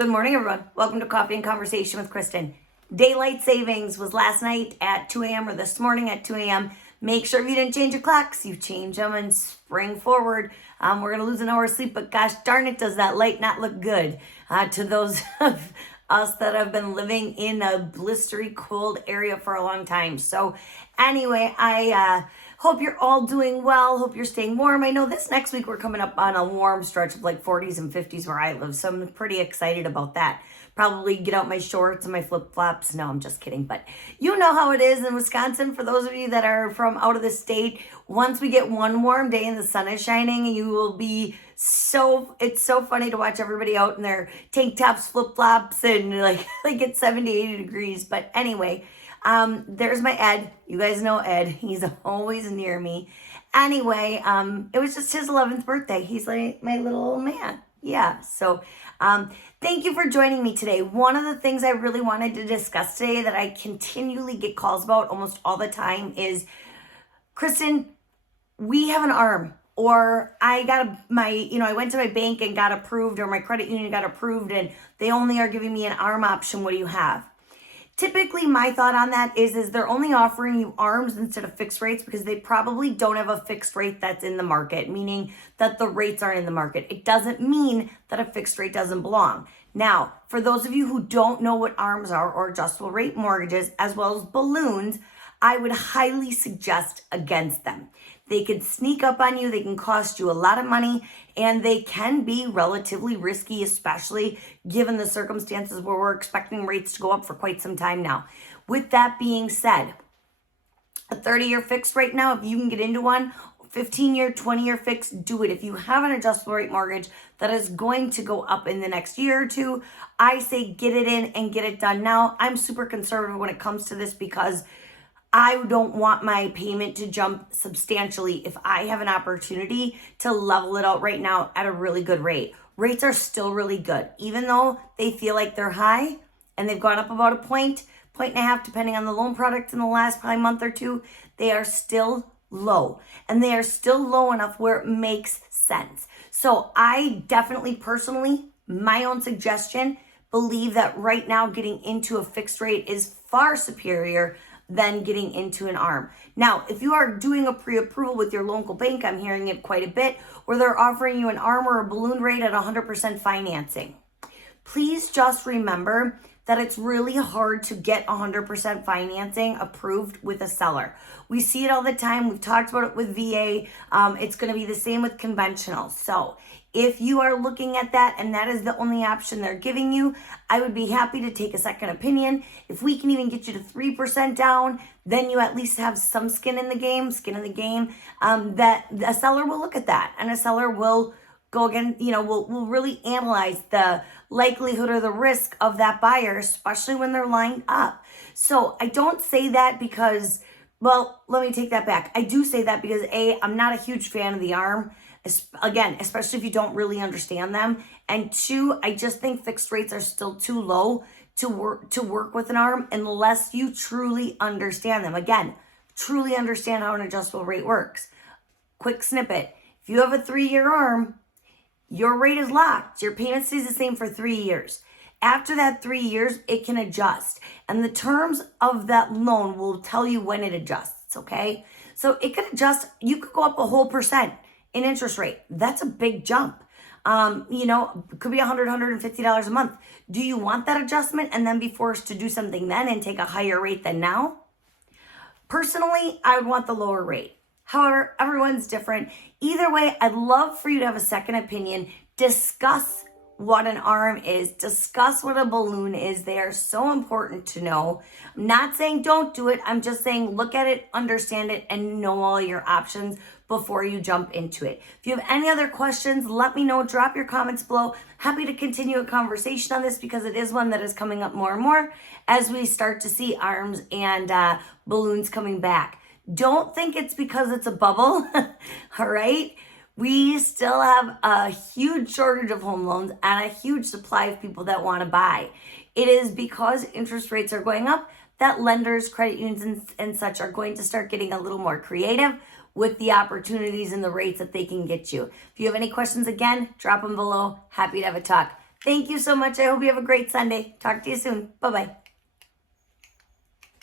Good morning, everyone. Welcome to Coffee and Conversation with Kristen. Daylight savings was last night at 2 a.m. or this morning at 2 a.m. Make sure if you didn't change your clocks, you change them and spring forward. We're going to lose an hour of sleep, but gosh darn it, does that light not look good to those of us that have been living in a blistery cold area for a long time. So anyway, I hope you're all doing well. Hope you're staying warm. I know this next week we're coming up on a warm stretch of like 40s and 50s where I live. So I'm pretty excited about that. Probably get out my shorts and my flip-flops. No, I'm just kidding. But you know how it is in Wisconsin. For those of you that are from out of the state, once we get one warm day and the sun is shining, you will be it's so funny to watch everybody out in their tank tops, flip-flops, and like it's 70, 80 degrees. But anyway, there's my Ed. You guys know Ed. He's always near me. Anyway, it was just his 11th birthday. He's like my little old man. Yeah, so thank you for joining me today. One of the things I really wanted to discuss today that I continually get calls about almost all the time is, Kristen, we have an ARM, or I went to my bank and got approved, or my credit union got approved and they only are giving me an ARM option. What do you have? Typically, my thought on that is they're only offering you ARMs instead of fixed rates because they probably don't have a fixed rate that's in the market, meaning that the rates aren't in the market. It doesn't mean that a fixed rate doesn't belong. Now, for those of you who don't know what ARMs are, or adjustable rate mortgages, as well as balloons, I would highly suggest against them. They can sneak up on you, they can cost you a lot of money, and they can be relatively risky, especially given the circumstances where we're expecting rates to go up for quite some time now. With that being said, a 30-year fixed rate now, if you can get into one, 15-year, 20-year fixed, do it. If you have an adjustable rate mortgage that is going to go up in the next year or two, I say get it in and get it done now. I'm super conservative when it comes to this because I don't want my payment to jump substantially if I have an opportunity to level it out right now at a really good rate. Rates are still really good, even though they feel like they're high and they've gone up about a point and a half, depending on the loan product in the last probably month or two. They are still low, and they are still low enough where it makes sense. So I definitely, personally, my own suggestion, believe that right now getting into a fixed rate is far superior than getting into an ARM. Now, if you are doing a pre-approval with your local bank, I'm hearing it quite a bit, where they're offering you an ARM or a balloon rate at 100% financing. Please just remember that it's really hard to get 100% financing approved with a seller. We see it all the time. We've talked about it with VA. It's going to be the same with conventional. So if you are looking at that and that is the only option they're giving you, I would be happy to take a second opinion. If we can even get you to 3% down, then you at least have some skin in the game, that a seller will look at that, and a seller will go again, we'll really analyze the likelihood or the risk of that buyer, especially when they're lined up. So I don't say that because, well, let me take that back. I do say that because I'm not a huge fan of the ARM. Again, especially if you don't really understand them. And two, I just think fixed rates are still too low to work with an ARM unless you truly understand them. Again, truly understand how an adjustable rate works. Quick snippet. If you have a 3-year ARM, your rate is locked. Your payment stays the same for 3 years. After that 3 years, it can adjust. And the terms of that loan will tell you when it adjusts, okay? So it could adjust. You could go up a whole % in interest rate. That's a big jump. It could be $100, $150 a month. Do you want that adjustment and then be forced to do something then and take a higher rate than now? Personally, I would want the lower rate. However, everyone's different. Either way, I'd love for you to have a second opinion. Discuss what an ARM is. Discuss what a balloon is. They are so important to know. I'm not saying don't do it. I'm just saying look at it, understand it, and know all your options before you jump into it. If you have any other questions, let me know. Drop your comments below. Happy to continue a conversation on this because it is one that is coming up more and more as we start to see ARMs and balloons coming back. Don't think it's because it's a bubble, all right? We still have a huge shortage of home loans and a huge supply of people that want to buy. It is because interest rates are going up that lenders, credit unions, and such are going to start getting a little more creative with the opportunities and the rates that they can get you. If you have any questions, again, drop them below. Happy to have a talk. Thank you so much. I hope you have a great Sunday. Talk to you soon. Bye-bye.